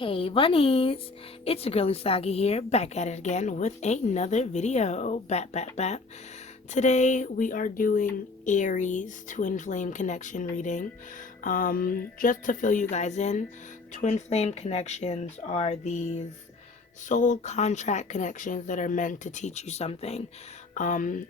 Hey bunnies, it's your girl Usagi here, back at it again with another video. Bat. Today we are doing Aries twin flame connection reading. Just to fill you guys in, twin flame connections are these soul contract connections that are meant to teach you something.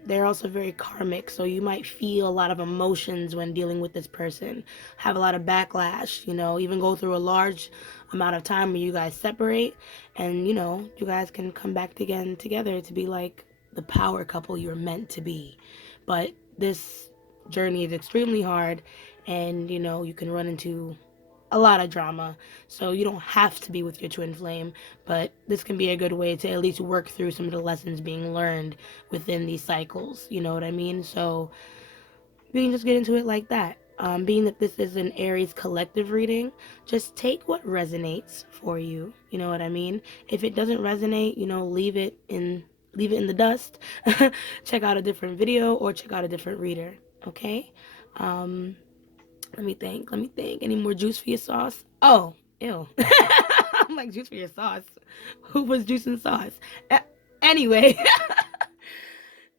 They're also very karmic, so you might feel a lot of emotions when dealing with this person, have a lot of backlash, even go through a large amount of time where you guys separate, and you guys can come back again together to be like the power couple you're meant to be. But this journey is extremely hard, and you can run into a lot of drama. So you don't have to be with your twin flame, but this can be a good way to at least work through some of the lessons being learned within these cycles. You know what I mean? So we can just get into it like that. Being that this is an Aries collective reading, just take what resonates for you. You know what I mean? If it doesn't resonate, leave it in the dust. Check out a different video or check out a different reader. Okay. Um, Let me think. Any more juice for your sauce? Oh, ew. I'm like, juice for your sauce. Who was juice and sauce? Anyway,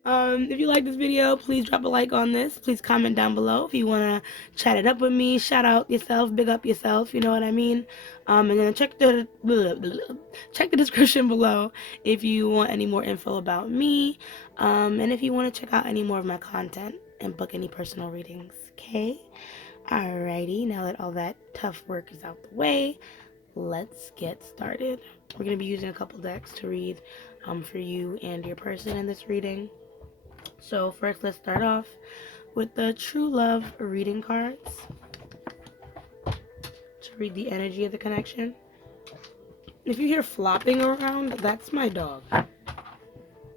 if you like this video, please drop a like on this. Please comment down below if you want to chat it up with me. Shout out yourself, big up yourself. You know what I mean? And then check the description below if you want any more info about me. And if you want to check out any more of my content and book any personal readings. Okay. Alrighty, now that all that tough work is out the way, let's get started. We're going to be using a couple decks to read for you and your person in this reading. So first, let's start off with the True Love reading cards to read the energy of the connection. If you hear flopping around, that's my dog.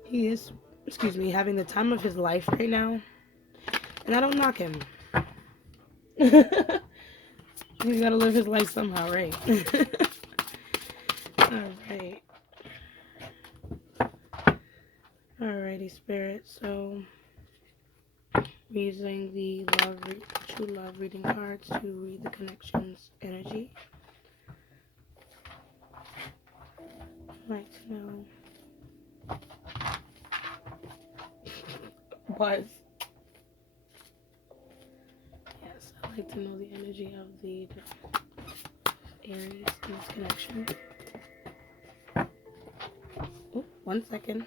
He is, having the time of his life right now, and I don't knock him. He's gotta live his life somehow, right? Alright. Alrighty, Spirit. So, we're using the True Love reading cards to read the connection's energy. I'd like to know. Buzz. Yes, I'd like to know the energy of the Aries in this connection. Oh, 1 second.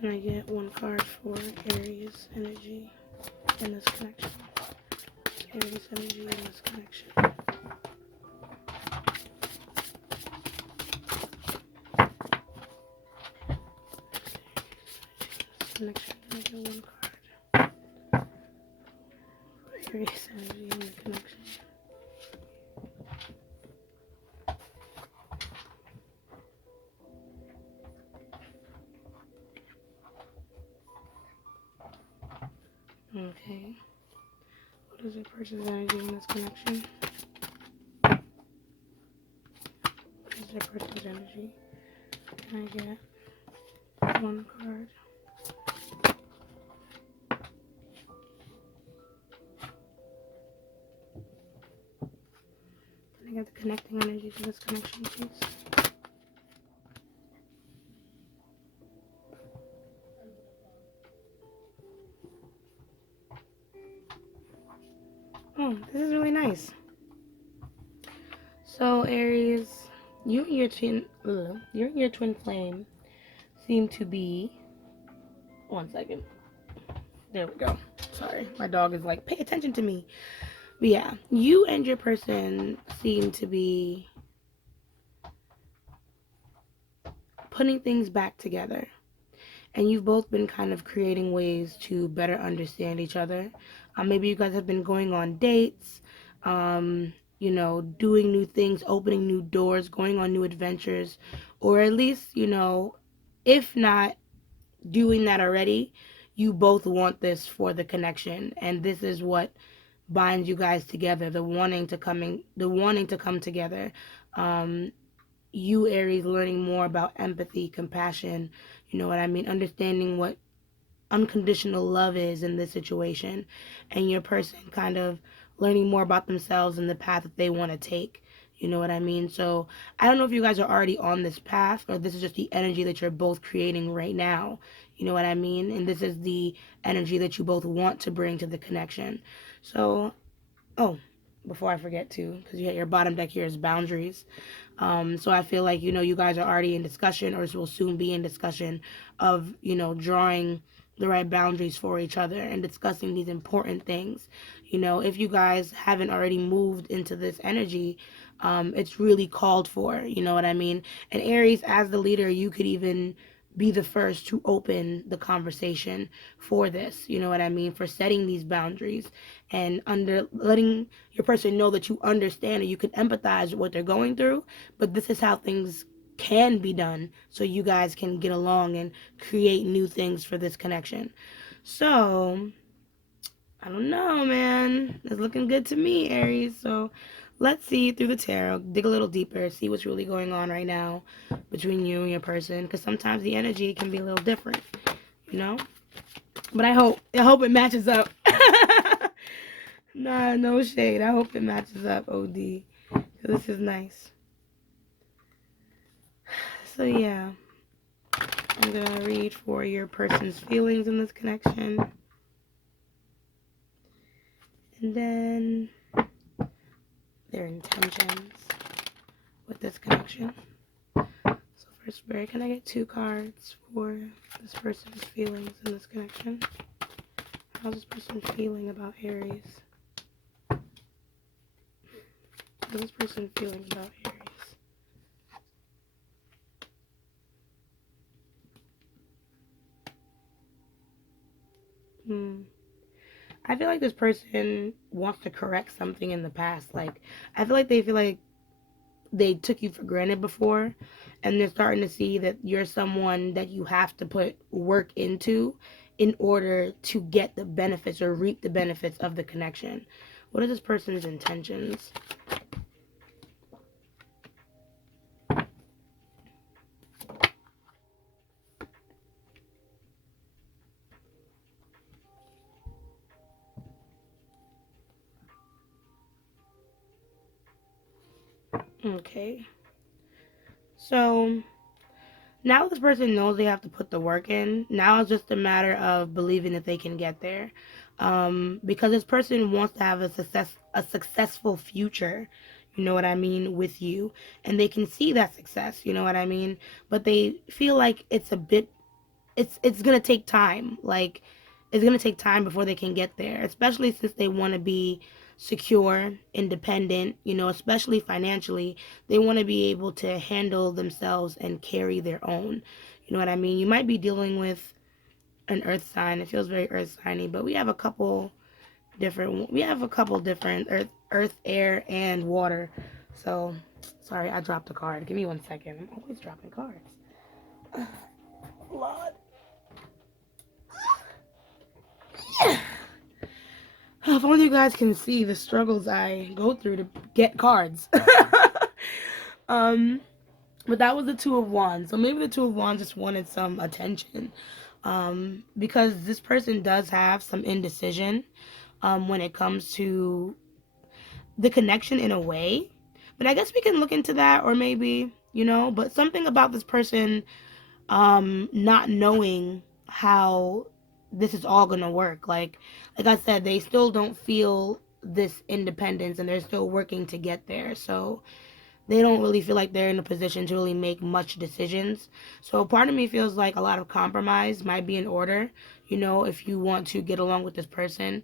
Can I get one card for Aries energy in this connection? Aries energy in this connection. Connection. Can I get one card for Aries energy in the connection? Okay. What is your person's energy in this connection? What is their person's energy? Can I get one card? Can I get the connecting energy to this connection, please? Oh, this is really nice. So Aries, you and your twin flame seem to be. 1 second. There we go. Sorry, my dog is like, pay attention to me. But yeah, you and your person seem to be putting things back together. And you've both been kind of creating ways to better understand each other. Maybe you guys have been going on dates, doing new things, opening new doors, going on new adventures, or at least, if not doing that already, you both want this for the connection. And this is what binds you guys together, the wanting to come together. You Aries learning more about empathy, compassion, You know what I mean? Understanding what unconditional love is in this situation, and your person kind of learning more about themselves and the path that they want to take. You know what I mean? So I don't know if you guys are already on this path, or this is just the energy that you're both creating right now. You know what I mean? And this is the energy that you both want to bring to the connection. So, oh, before I forget to, because your bottom deck here is boundaries. So I feel like, you guys are already in discussion, or will soon be in discussion of, drawing the right boundaries for each other and discussing these important things. If you guys haven't already moved into this energy, it's really called for, you know what I mean? And Aries, as the leader, you could even be the first to open the conversation for this, you know what I mean, for setting these boundaries and under letting your person know that you understand and you can empathize with what they're going through, but this is how things can be done so you guys can get along and create new things for this connection. So I don't know, man. It's looking good to me, Aries. So let's see through the tarot, dig a little deeper, see what's really going on right now between you and your person, because sometimes the energy can be a little different, you know. But I hope it matches up. Nah, no shade. I hope it matches up, OD. This is nice. So yeah, I'm gonna read for your person's feelings in this connection, and then their intentions with this connection. So first, Spirit, can I get 2 cards for this person's feelings in this connection? How's this person feeling about Aries? How's this person feeling about Aries? I feel like this person wants to correct something in the past. Like, I feel like they feel like they took you for granted before, and they're starting to see that you're someone that you have to put work into in order to get the benefits or reap the benefits of the connection. What are this person's intentions? Okay. So now this person knows they have to put the work in. Now it's just a matter of believing that they can get there. Because this person wants to have a successful future, you know what I mean, with you. And they can see that success, you know what I mean? But they feel like it's gonna take time. Like, it's gonna take time before they can get there, especially since they want to be secure, independent, especially financially. They want to be able to handle themselves and carry their own. You know what I mean? You might be dealing with an earth sign. It feels very earth signy, but we have a couple different earth, air, and water. So sorry, I dropped a card. Give me 1 second. I'm always dropping cards. Lord. If only you guys can see the struggles I go through to get cards. But that was the Two of Wands. So maybe the Two of Wands just wanted some attention. Because this person does have some indecision when it comes to the connection in a way. But I guess we can look into that, or maybe, but something about this person not knowing how this is all gonna work. Like I said, they still don't feel this independence, and they're still working to get there. So they don't really feel like they're in a position to really make much decisions. So part of me feels like a lot of compromise might be in order, if you want to get along with this person.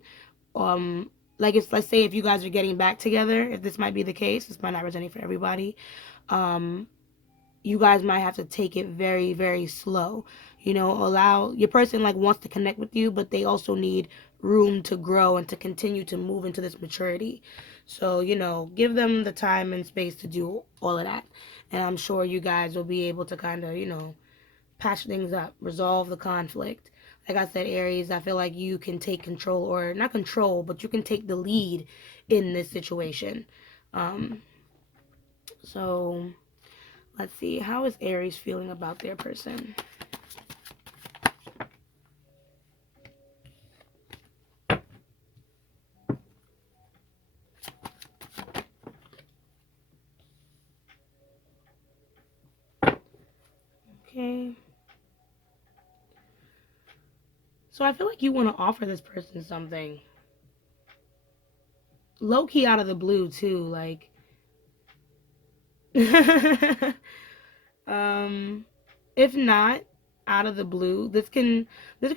Um, let's say if you guys are getting back together, if this might be the case, this might not resonate for everybody. Um, you guys might have to take it very, very slow. Allow your person like wants to connect with you, but they also need room to grow and to continue to move into this maturity. So, give them the time and space to do all of that. And I'm sure you guys will be able to kind of, patch things up, resolve the conflict. Like I said, Aries, I feel like you can take control, or not control, but you can take the lead in this situation. So let's see. How is Aries feeling about their person? So I feel like you want to offer this person something. Low key out of the blue too, like if not out of the blue, this can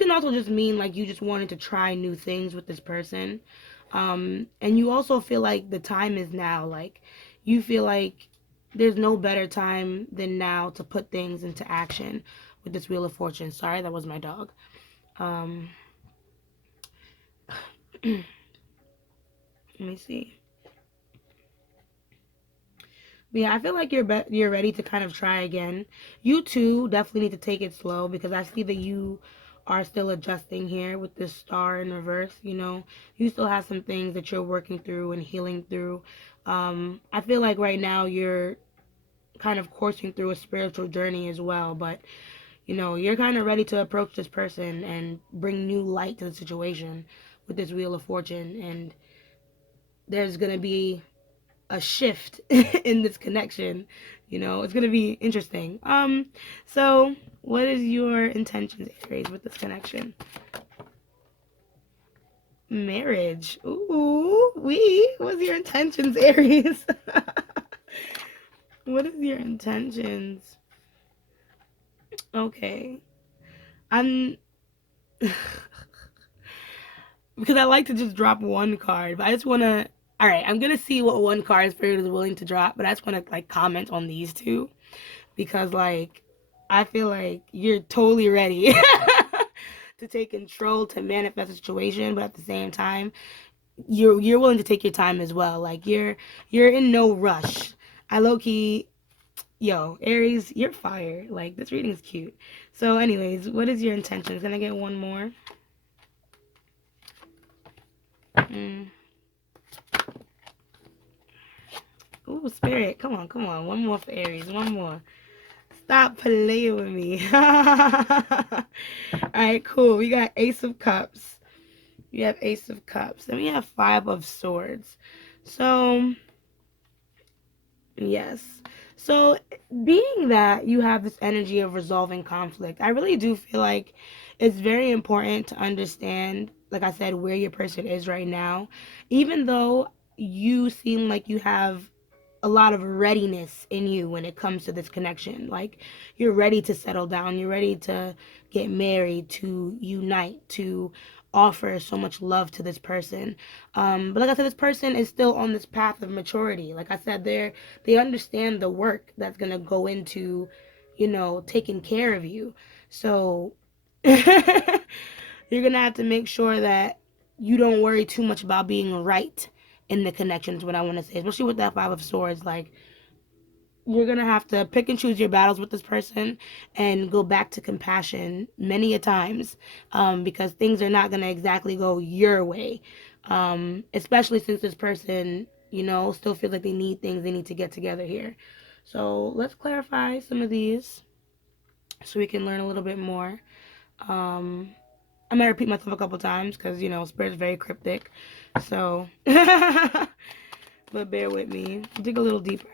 also just mean like you just wanted to try new things with this person. And you also feel like the time is now. Like you feel like there's no better time than now to put things into action with this Wheel of Fortune. Sorry, that was my dog. Let me see. But yeah, I feel like you're ready to kind of try again. You too definitely need to take it slow because I see that you are still adjusting here with this star in reverse. You know, you still have some things that you're working through and healing through. I feel like right now you're kind of coursing through a spiritual journey as well, but you know, you're kind of ready to approach this person and bring new light to the situation with this Wheel of Fortune, and there's gonna be a shift in this connection. You know, it's gonna be interesting. So what is your intentions, Aries, with this connection? Marriage. Ooh, what's your intentions, Aries? What is your intentions? Okay. I'm because I like to just drop one card, but I just wanna all right, I'm gonna see what one card Spirit is willing to drop, but I just wanna like comment on these two because like I feel like you're totally ready to take control to manifest a situation, but at the same time, you're willing to take your time as well. Like you're in no rush. I low key, yo, Aries, you're fire. Like this reading is cute. So, anyways, what is your intention? Can I get one more? Mm. Ooh, Spirit, come on, come on. One more for Aries. One more. Stop playing with me. All right, cool. We got Ace of Cups. We have Ace of Cups. Then we have Five of Swords. So, yes. So, being that you have this energy of resolving conflict, I really do feel like it's very important to understand, like I said, where your person is right now. Even though you seem like you have a lot of readiness in you when it comes to this connection. Like you're ready to settle down, you're ready to get married, to unite, to offer so much love to this person. But like I said, this person is still on this path of maturity. Like I said, they understand the work that's gonna go into, you know, taking care of you. So you're gonna have to make sure that you don't worry too much about being right in the connections, what I want to say, especially with that Five of Swords. Like you're gonna have to pick and choose your battles with this person and go back to compassion many a times, because things are not gonna exactly go your way, especially since this person, you know, still feels like they need things they need to get together here. So let's clarify some of these so we can learn a little bit more. um I might repeat myself a couple times because, you know, Spirit's very cryptic. So, but bear with me. Dig a little deeper.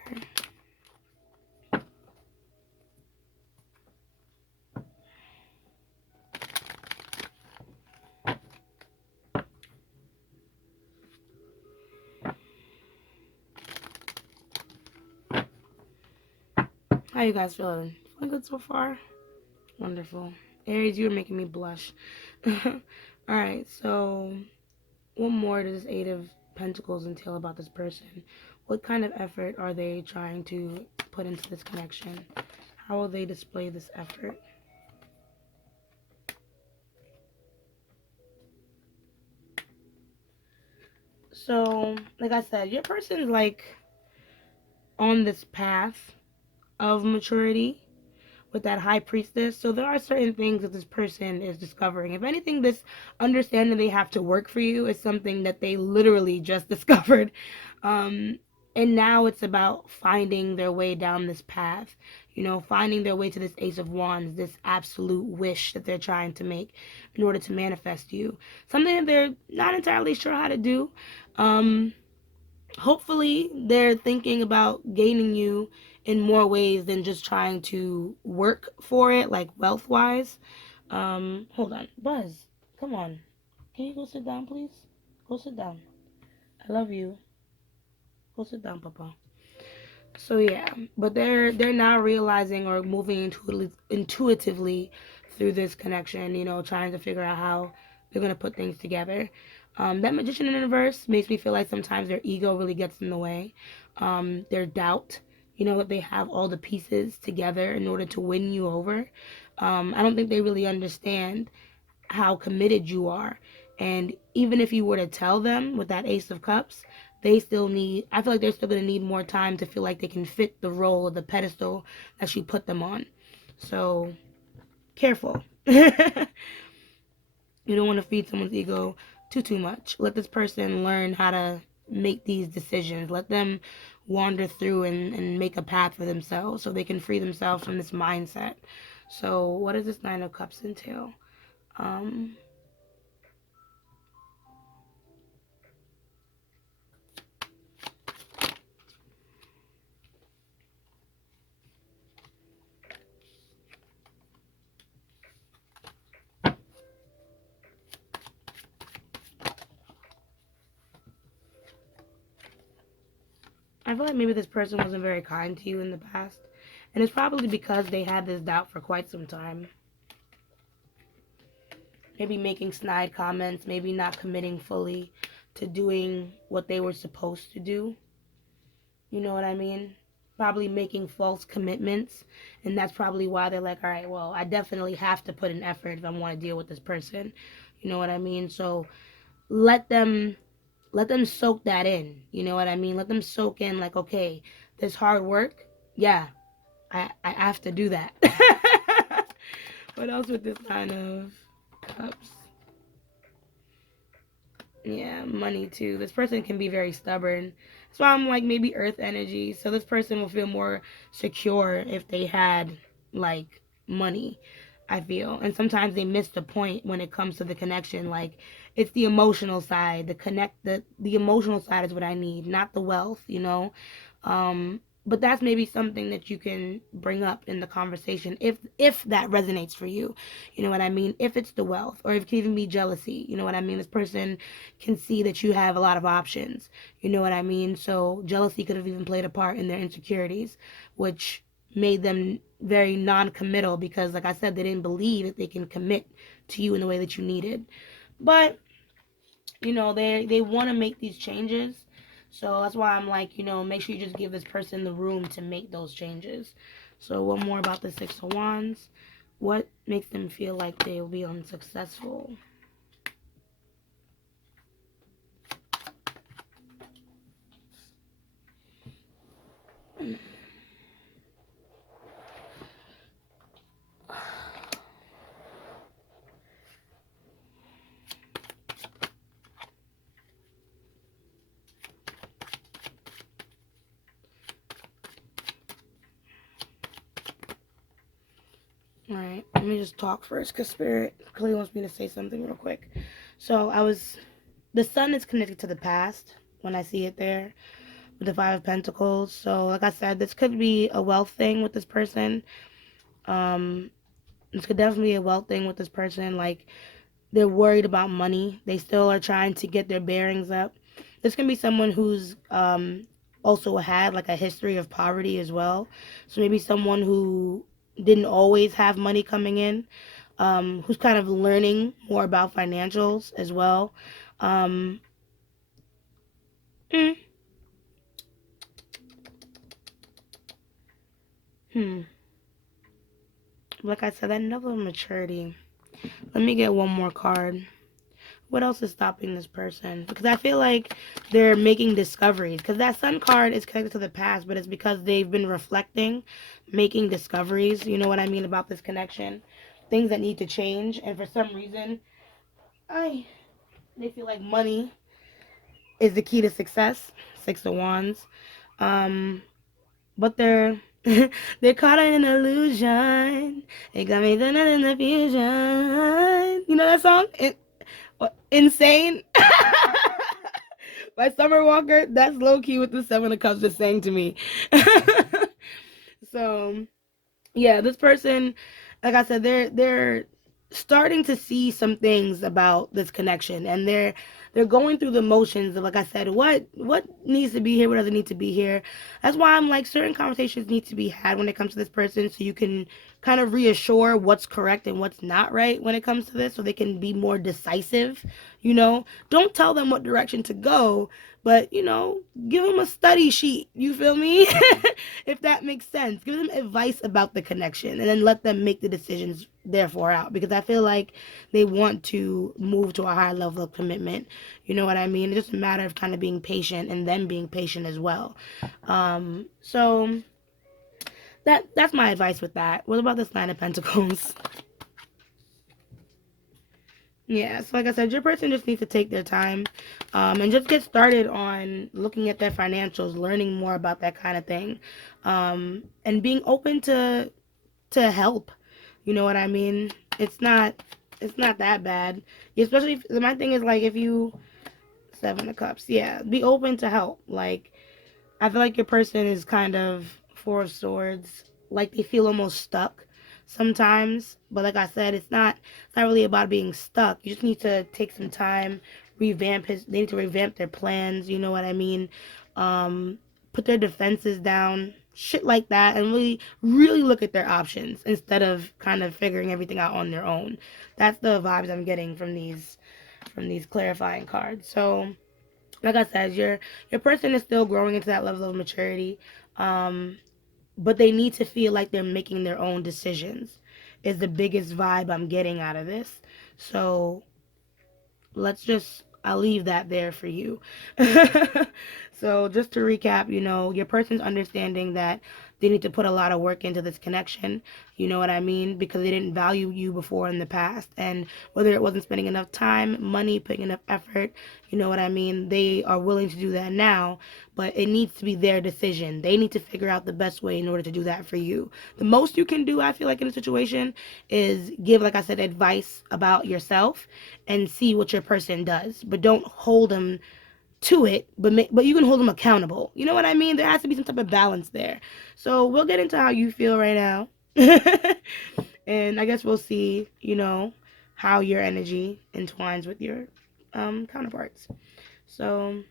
How you guys feeling? Feeling good so far? Wonderful. Aries, you're making me blush. Alright, so what more does this Eight of Pentacles entail about this person? What kind of effort are they trying to put into this connection? How will they display this effort? So, like I said, your person's like on this path of maturity with that High Priestess. So there are certain things that this person is discovering. If anything, this understanding they have to work for you is something that they literally just discovered. And now it's about finding their way down this path, you know, finding their way to this Ace of Wands, this absolute wish that they're trying to make in order to manifest you. Something that they're not entirely sure how to do. Hopefully they're thinking about gaining you in more ways than just trying to work for it, like wealth wise. Hold on, Buzz. Come on. Can you go sit down, please? Go sit down. I love you. Go sit down, Papa. So yeah, but they're now realizing or moving intuitively through this connection. Trying to figure out how they're gonna put things together. That magician in the reverse makes me feel like sometimes their ego really gets in the way. Their doubt. That they have all the pieces together in order to win you over. I don't think they really understand how committed you are. And even if you were to tell them with that Ace of Cups, I feel like they're still going to need more time to feel like they can fit the role of the pedestal that you put them on. So, careful. You don't want to feed someone's ego too much. Let this person learn how to make these decisions. Let them wander through and make a path for themselves so they can free themselves from this mindset. So, what does this Nine of Cups entail? Um, I feel like maybe this person wasn't very kind to you in the past. And it's probably because they had this doubt for quite some time. Maybe making snide comments, maybe not committing fully to doing what they were supposed to do. You know what I mean? Probably making false commitments. And that's probably why they're like, all right, well, I definitely have to put an effort if I want to deal with this person. You know what I mean? So let them soak that in. You know what I mean? Let them soak in like, okay, this hard work, yeah, I have to do that. What else with this Nine of Cups? Yeah, money too. This person can be very stubborn. That's why I'm like maybe earth energy. So this person will feel more secure if they had like money, I feel. And sometimes they miss the point when it comes to the connection. Like it's the emotional side, the emotional side is what I need, not the wealth. But that's maybe something that you can bring up in the conversation if that resonates for you. You know what I mean? If it's the wealth, or if it can even be jealousy. You know what I mean? This person can see that you have a lot of options. You know what I mean? So jealousy could have even played a part in their insecurities, which made them very non-committal because, like I said, they didn't believe that they can commit to you in the way that you needed. But they want to make these changes. So that's why I'm like, make sure you just give this person the room to make those changes. So one more about the Six of Wands. What makes them feel like they will be unsuccessful? Alright, let me just talk first because Spirit clearly wants me to say something real quick. So the sun is connected to the past when I see it there with the Five of Pentacles. So like I said, this could be a wealth thing with this person. This could definitely be a wealth thing with this person. Like they're worried about money. They still are trying to get their bearings up. This can be someone who's also had like a history of poverty as well. So maybe someone who didn't always have money coming in, who's kind of learning more about financials as well. Um, mm, hmm. Like I said, that level of maturity. Let me get one more card. What else is stopping this person? Because I feel like they're making discoveries. Because that sun card is connected to the past, but it's because they've been reflecting, making discoveries. You know what I mean about this connection? Things that need to change. And for some reason, they feel like money is the key to success. Six of Wands. But they're they're caught in an illusion. It got me done in the fusion. You know that song? Insane. By Summer Walker. That's low key what the Seven of Cups just saying to me. So yeah, this person, like I said, they're starting to see some things about this connection, and they're going through the motions of, like I said, what needs to be here, what doesn't need to be here. That's why I'm like, certain conversations need to be had when it comes to this person, so you can kind of reassure what's correct and what's not right when it comes to this, so they can be more decisive. Don't tell them what direction to go, but give them a study sheet, you feel me? If that makes sense, give them advice about the connection, and then let them make the decisions therefore out, because I feel like they want to move to a higher level of commitment. You know what I mean? It's just a matter of kind of being patient, and them being patient as well. So that's my advice with that. What about this Nine of Pentacles? Yeah, so like I said, your person just needs to take their time, and just get started on looking at their financials, learning more about that kind of thing, and being open to help. You know what I mean? It's not that bad. Especially my thing is, like, if you Seven of Cups, yeah, be open to help. Like, I feel like your person is kind of Four of Swords. Like, they feel almost stuck sometimes. But like I said, it's not really about being stuck. You just need to take some time, they need to revamp their plans, you know what I mean? Put their defenses down, shit like that, and really, really look at their options instead of kind of figuring everything out on their own. That's the vibes I'm getting from these clarifying cards. So like I said, your person is still growing into that level of maturity, but they need to feel like they're making their own decisions. Is the biggest vibe I'm getting out of this. So I'll leave that there for you. So just to recap, your person's understanding that they need to put a lot of work into this connection, you know what I mean? Because they didn't value you before in the past. And whether it wasn't spending enough time, money, putting enough effort, you know what I mean? They are willing to do that now, but it needs to be their decision. They need to figure out the best way in order to do that for you. The most you can do, I feel like, in a situation is give, like I said, advice about yourself and see what your person does. But don't hold them to it, but you can hold them accountable. You know what I mean? There has to be some type of balance there. So we'll get into how you feel right now. And I guess we'll see, how your energy entwines with your counterparts. So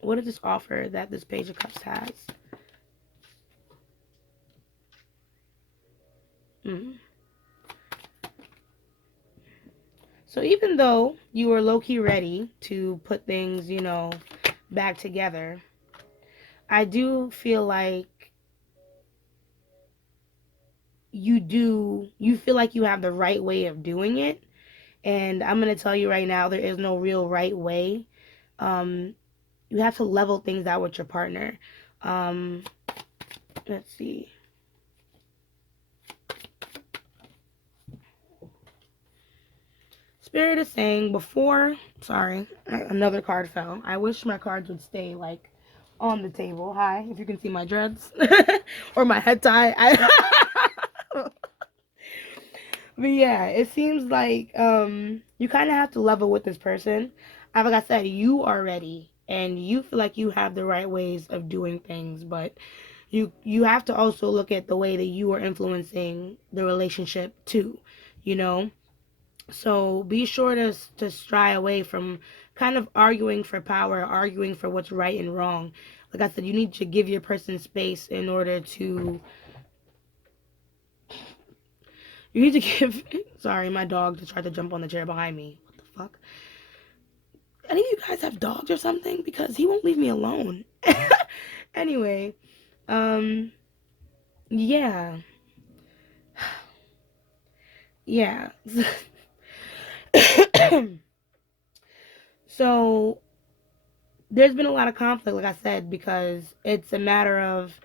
what is this offer that this Page of Cups has? So even though you were low-key ready to put things, back together, I do feel like you feel like you have the right way of doing it. And I'm going to tell you right now, there is no real right way. You have to level things out with your partner. Let's see. Spirit is saying sorry, another card fell. I wish my cards would stay, like, on the table. Hi, if you can see my dreads or my head tie. But yeah, it seems like you kind of have to level with this person. Like I said, you are ready and you feel like you have the right ways of doing things, but you have to also look at the way that you are influencing the relationship too, you know? So be sure to stray away from kind of arguing for power, arguing for what's right and wrong. Like I said, you need to give your person space in order to You need to give. Sorry, my dog just tried to jump on the chair behind me. What the fuck? Any of you guys have dogs or something? Because he won't leave me alone. Anyway, yeah. Yeah. So, there's been a lot of conflict, like I said, because it's a matter of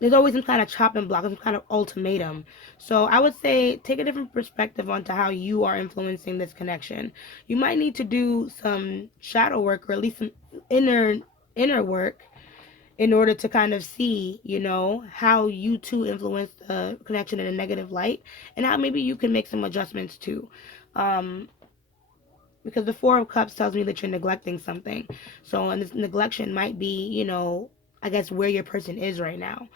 there's always some kind of chopping block, some kind of ultimatum. So I would say take a different perspective onto how you are influencing this connection. You might need to do some shadow work, or at least some inner work, in order to kind of see, how you two influence the connection in a negative light, and how maybe you can make some adjustments too. Because the Four of Cups tells me that you're neglecting something. So, and this neglection might be, I guess, where your person is right now,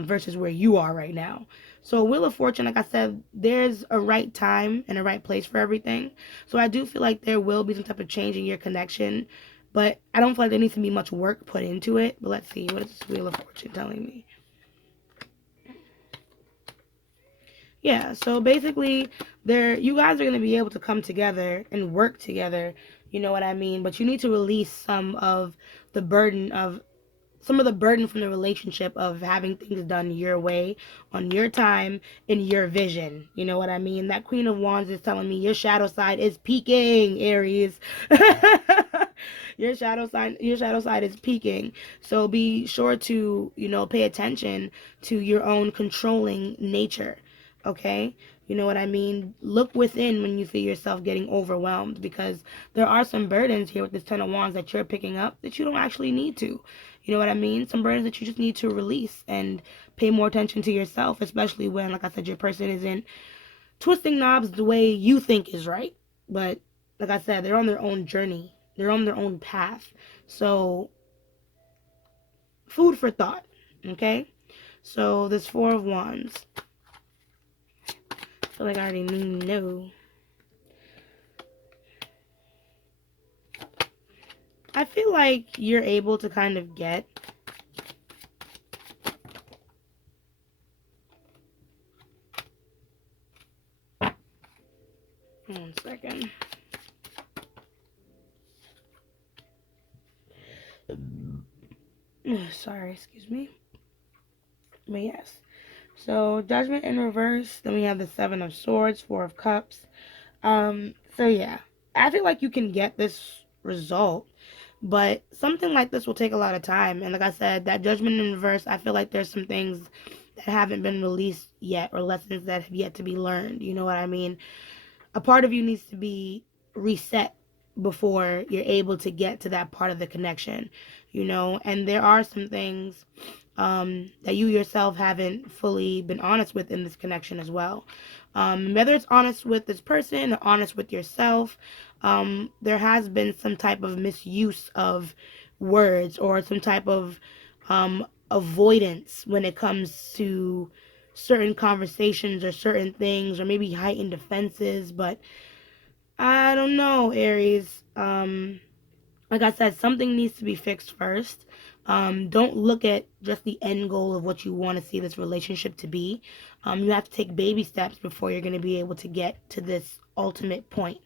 versus where you are right now. So Wheel of Fortune, like I said, there's a right time and a right place for everything. So I do feel like there will be some type of change in your connection, but I don't feel like there needs to be much work put into it. But let's see, what is this Wheel of Fortune telling me? Yeah, so basically, you guys are going to be able to come together and work together, you know what I mean? But you need to release the burden of some of the burden from the relationship of having things done your way, on your time, in your vision. You know what I mean? That Queen of Wands is telling me your shadow side is peaking, Aries. Your shadow side is peaking. So be sure to, pay attention to your own controlling nature. Okay? You know what I mean? Look within when you feel yourself getting overwhelmed, because there are some burdens here with this Ten of Wands that you're picking up that you don't actually need to. You know what I mean? Some burdens that you just need to release and pay more attention to yourself, especially when, like I said, your person isn't twisting knobs the way you think is right. But like I said, they're on their own journey. They're on their own path. So, food for thought. Okay? So, this Four of Wands. I feel like I already know. I feel like you're able to kind of get one second. Sorry, excuse me. But yes. So Judgment in reverse. Then we have the Seven of Swords, Four of Cups. So yeah. I feel like you can get this result, but something like this will take a lot of time. And like I said, that Judgment in reverse, I feel like there's some things that haven't been released yet, or lessons that have yet to be learned. You know what I mean? A part of you needs to be reset before you're able to get to that part of the connection, and there are some things that you yourself haven't fully been honest with in this connection as well. Whether it's honest with this person or honest with yourself, there has been some type of misuse of words, or some type of avoidance when it comes to certain conversations or certain things, or maybe heightened defenses. But I don't know, Aries. Like I said, something needs to be fixed first. Don't look at just the end goal of what you want to see this relationship to be. You have to take baby steps before you're going to be able to get to this ultimate point.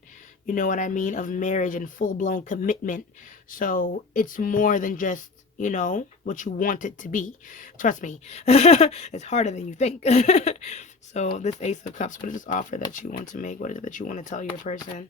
You know what I mean? Of marriage and full blown commitment. So it's more than just, what you want it to be. Trust me, it's harder than you think. So this Ace of Cups, what is this offer that you want to make? What is it that you want to tell your person?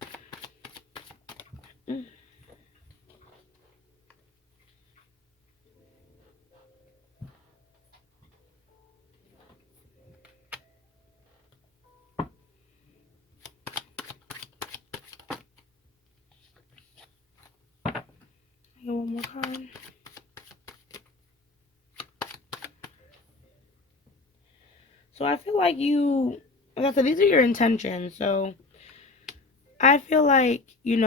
One more card. So I feel like like I said, these are your intentions. So I feel like, you've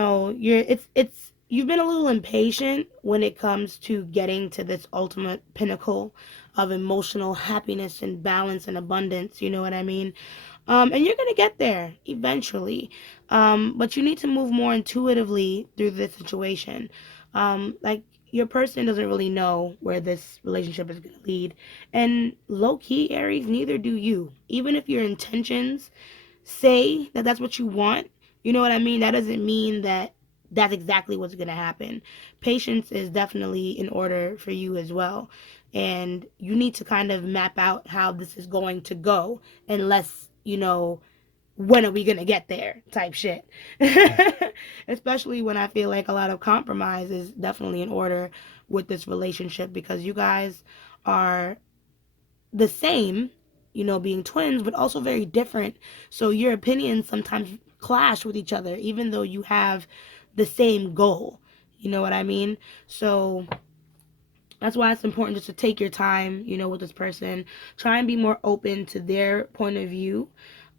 been a little impatient when it comes to getting to this ultimate pinnacle of emotional happiness and balance and abundance. You know what I mean? And you're going to get there eventually. But you need to move more intuitively through this situation. Like, your person doesn't really know where this relationship is going to lead. And low key, Aries, neither do you. Even if your intentions say that that's what you want, you know what I mean? That doesn't mean that that's exactly what's going to happen. Patience is definitely in order for you as well. And you need to kind of map out how this is going to go, unless, when are we going to get there type shit. Especially when I feel like a lot of compromise is definitely in order with this relationship, because you guys are the same, being twins, but also very different. So your opinions sometimes clash with each other, even though you have the same goal. You know what I mean? So that's why it's important just to take your time, with this person. Try and be more open to their point of view,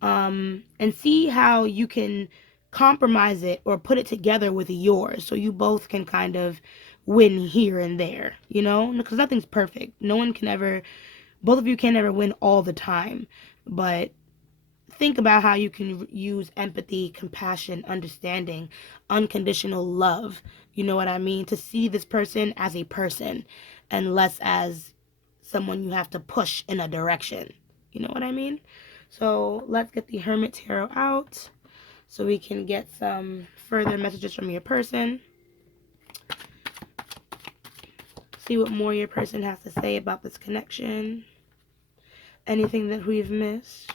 and see how you can compromise it or put it together with yours, so you both can kind of win here and there, because nothing's perfect. No one can ever, both of you can never win all the time. but think about how you can use empathy, compassion, understanding, unconditional love, you know what I mean, to see this person as a person and less as someone you have to push in a direction. You know what I mean? So let's get the Hermit Tarot out so we can get some further messages from your person. See what more your person has to say about this connection. Anything that we've missed.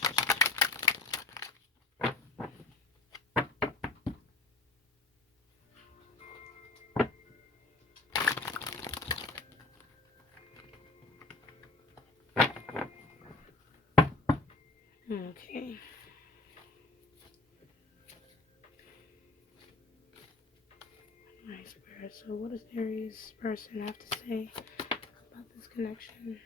Okay. Nice, Spirit. So what does Aries person have to say about this connection?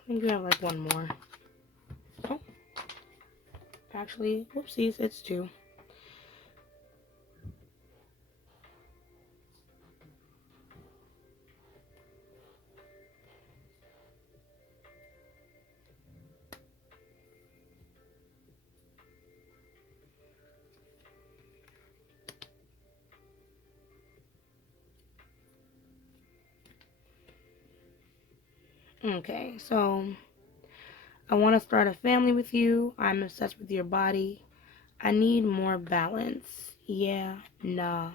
I think we have like one more. Oh, actually, whoopsies, it's two. Okay, so I want to start a family with you. I'm obsessed with your body. I need more balance. Yeah, nah.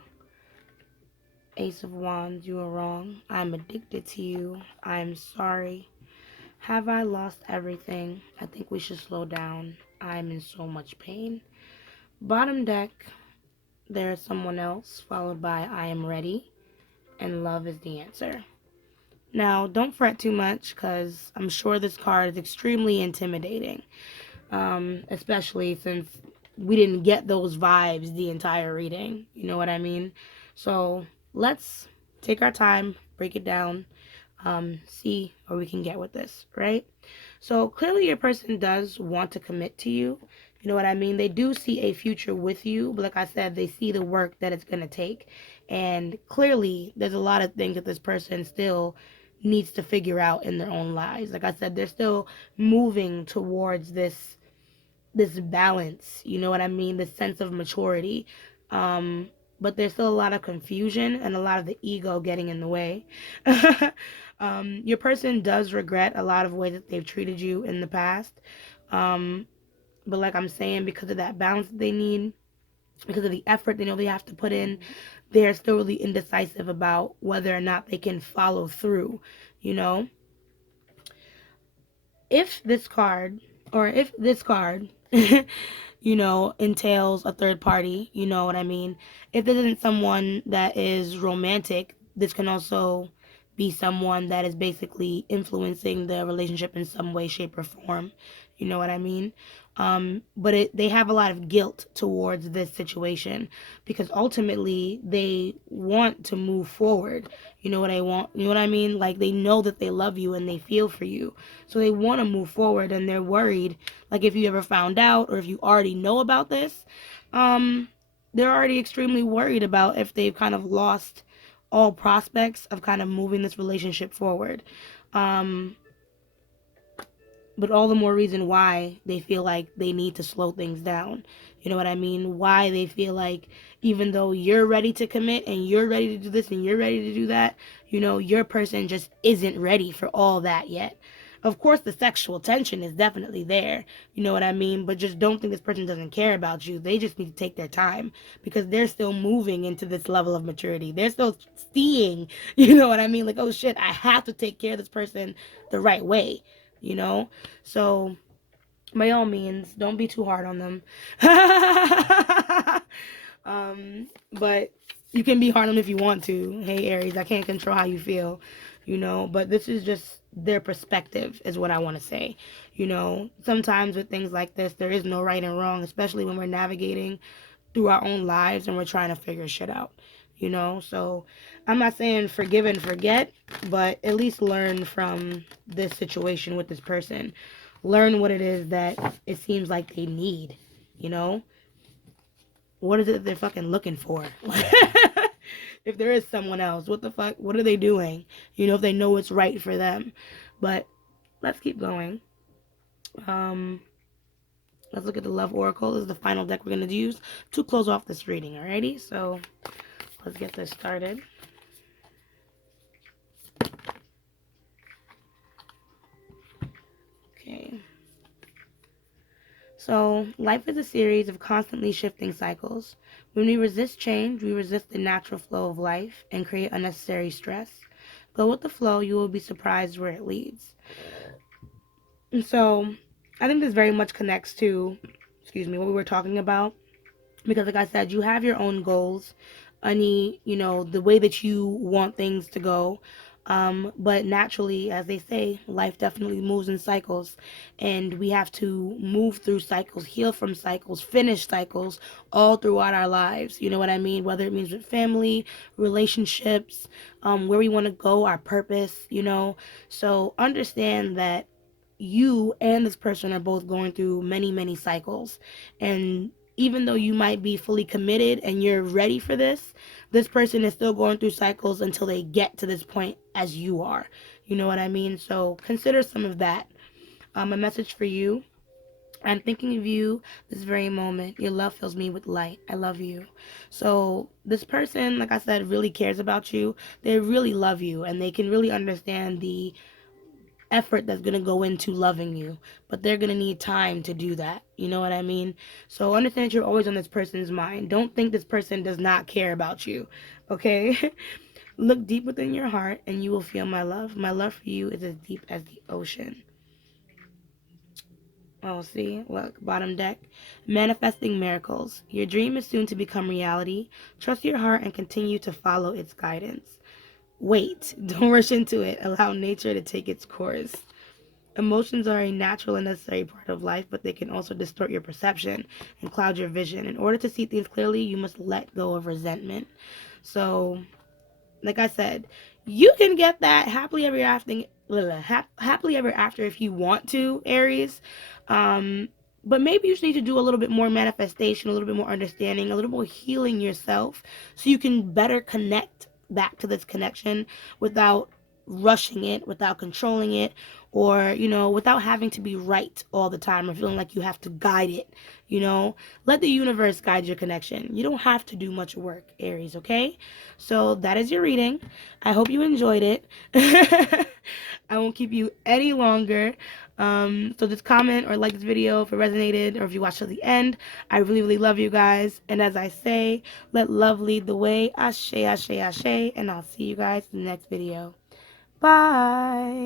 Ace of Wands, you are wrong. I'm addicted to you. I'm sorry. Have I lost everything? I think we should slow down. I'm in so much pain. Bottom deck, there is someone else, followed by I am ready, and love is the answer. Now, don't fret too much, because I'm sure this card is extremely intimidating, especially since we didn't get those vibes the entire reading. You know what I mean? So let's take our time, break it down, see where we can get with this, right? So clearly your person does want to commit to you. You know what I mean? They do see a future with you, but like I said, they see the work that it's going to take. And clearly there's a lot of things that this person still needs to figure out in their own lives. Like I said, they're still moving towards this balance, you know what I mean? This sense of maturity. But there's still a lot of confusion and a lot of the ego getting in the way. Your person does regret a lot of ways that they've treated you in the past. But like I'm saying, because of that balance that they need, because of the effort they know they have to put in, they're still really indecisive about whether or not they can follow through, you know? If this card, or if this card, you know, entails a third party, you know what I mean? If this isn't someone that is romantic, this can also be someone that is basically influencing the relationship in some way, shape, or form. You know what I mean? But they have a lot of guilt towards this situation because ultimately they want to move forward. You know what I want? You know what I mean? Like they know that they love you and they feel for you. So they want to move forward and they're worried. Like if you ever found out or if you already know about this, they're already extremely worried about if they've kind of lost all prospects of kind of moving this relationship forward. But all the more reason why they feel like they need to slow things down. You know what I mean? Why they feel like even though you're ready to commit and you're ready to do this and you're ready to do that, you know, your person just isn't ready for all that yet. Of course, the sexual tension is definitely there. You know what I mean? But just don't think this person doesn't care about you. They just need to take their time because they're still moving into this level of maturity. They're still seeing, you know what I mean? Like, oh shit, I have to take care of this person the right way, you know? So, by all means, don't be too hard on them. But you can be hard on them if you want to. Hey, Aries, I can't control how you feel, but this is just their perspective, is what I want to say. Sometimes with things like this, there is no right and wrong, especially when we're navigating through our own lives and we're trying to figure shit out. So I'm not saying forgive and forget, but at least learn from this situation with this person. Learn what it is that it seems like they need. you know what is it that they're fucking looking for? If there is someone else, what the fuck, what are they doing? If they know what's right for them. But let's keep going. um let's look at the love oracle. This is the final deck we're going to use to close off this reading. Alrighty, so let's get this started. Okay. So, life is a series of constantly shifting cycles. When we resist change, we resist the natural flow of life and create unnecessary stress. Go with the flow, you will be surprised where it leads. And so, I think this very much connects to, what we were talking about. Because, like I said, you have your own goals, the way that you want things to go. But naturally, as they say, life definitely moves in cycles, and we have to move through cycles, heal from cycles, finish cycles all throughout our lives. You know what I mean? Whether it means with family, relationships, where we want to go, our purpose. So understand that you and this person are both going through many, many cycles. And even though you might be fully committed and you're ready for this person is still going through cycles until they get to this point as you are. You know what I mean? So consider some of that. A message for you. I'm thinking of you this very moment. Your love fills me with light. I love you. So this person, like I said, really cares about you. They really love you, and they can really understand the effort that's going to go into loving you, but they're going to need time to do that. You know what I mean? So understand that you're always on this person's mind. Don't think this person does not care about you. Okay? Look deep within your heart and you will feel my love. My love for you is as deep as the ocean. Oh, see, look, bottom deck. Manifesting miracles. Your dream is soon to become reality. Trust your heart and continue to follow its guidance. Wait, don't rush into it. Allow nature to take its course. Emotions are a natural and necessary part of life, but they can also distort your perception and cloud your vision. In order to see things clearly, you must let go of resentment. So, like I said, you can get that happily ever after if you want to, Aries. Um, but maybe you just need to do a little bit more manifestation, a little bit more understanding, a little more healing yourself so you can better connect back to this connection without rushing it, without controlling it, or, without having to be right all the time or feeling like you have to guide it. Let the universe guide your connection. You don't have to do much work, Aries, okay? So that is your reading. I hope you enjoyed it. I won't keep you any longer. So just comment or like this video if it resonated or if you watched till the end. I really, really love you guys. And as I say, let love lead the way. Ashe, ashe, ashe. And I'll see you guys in the next video. Bye.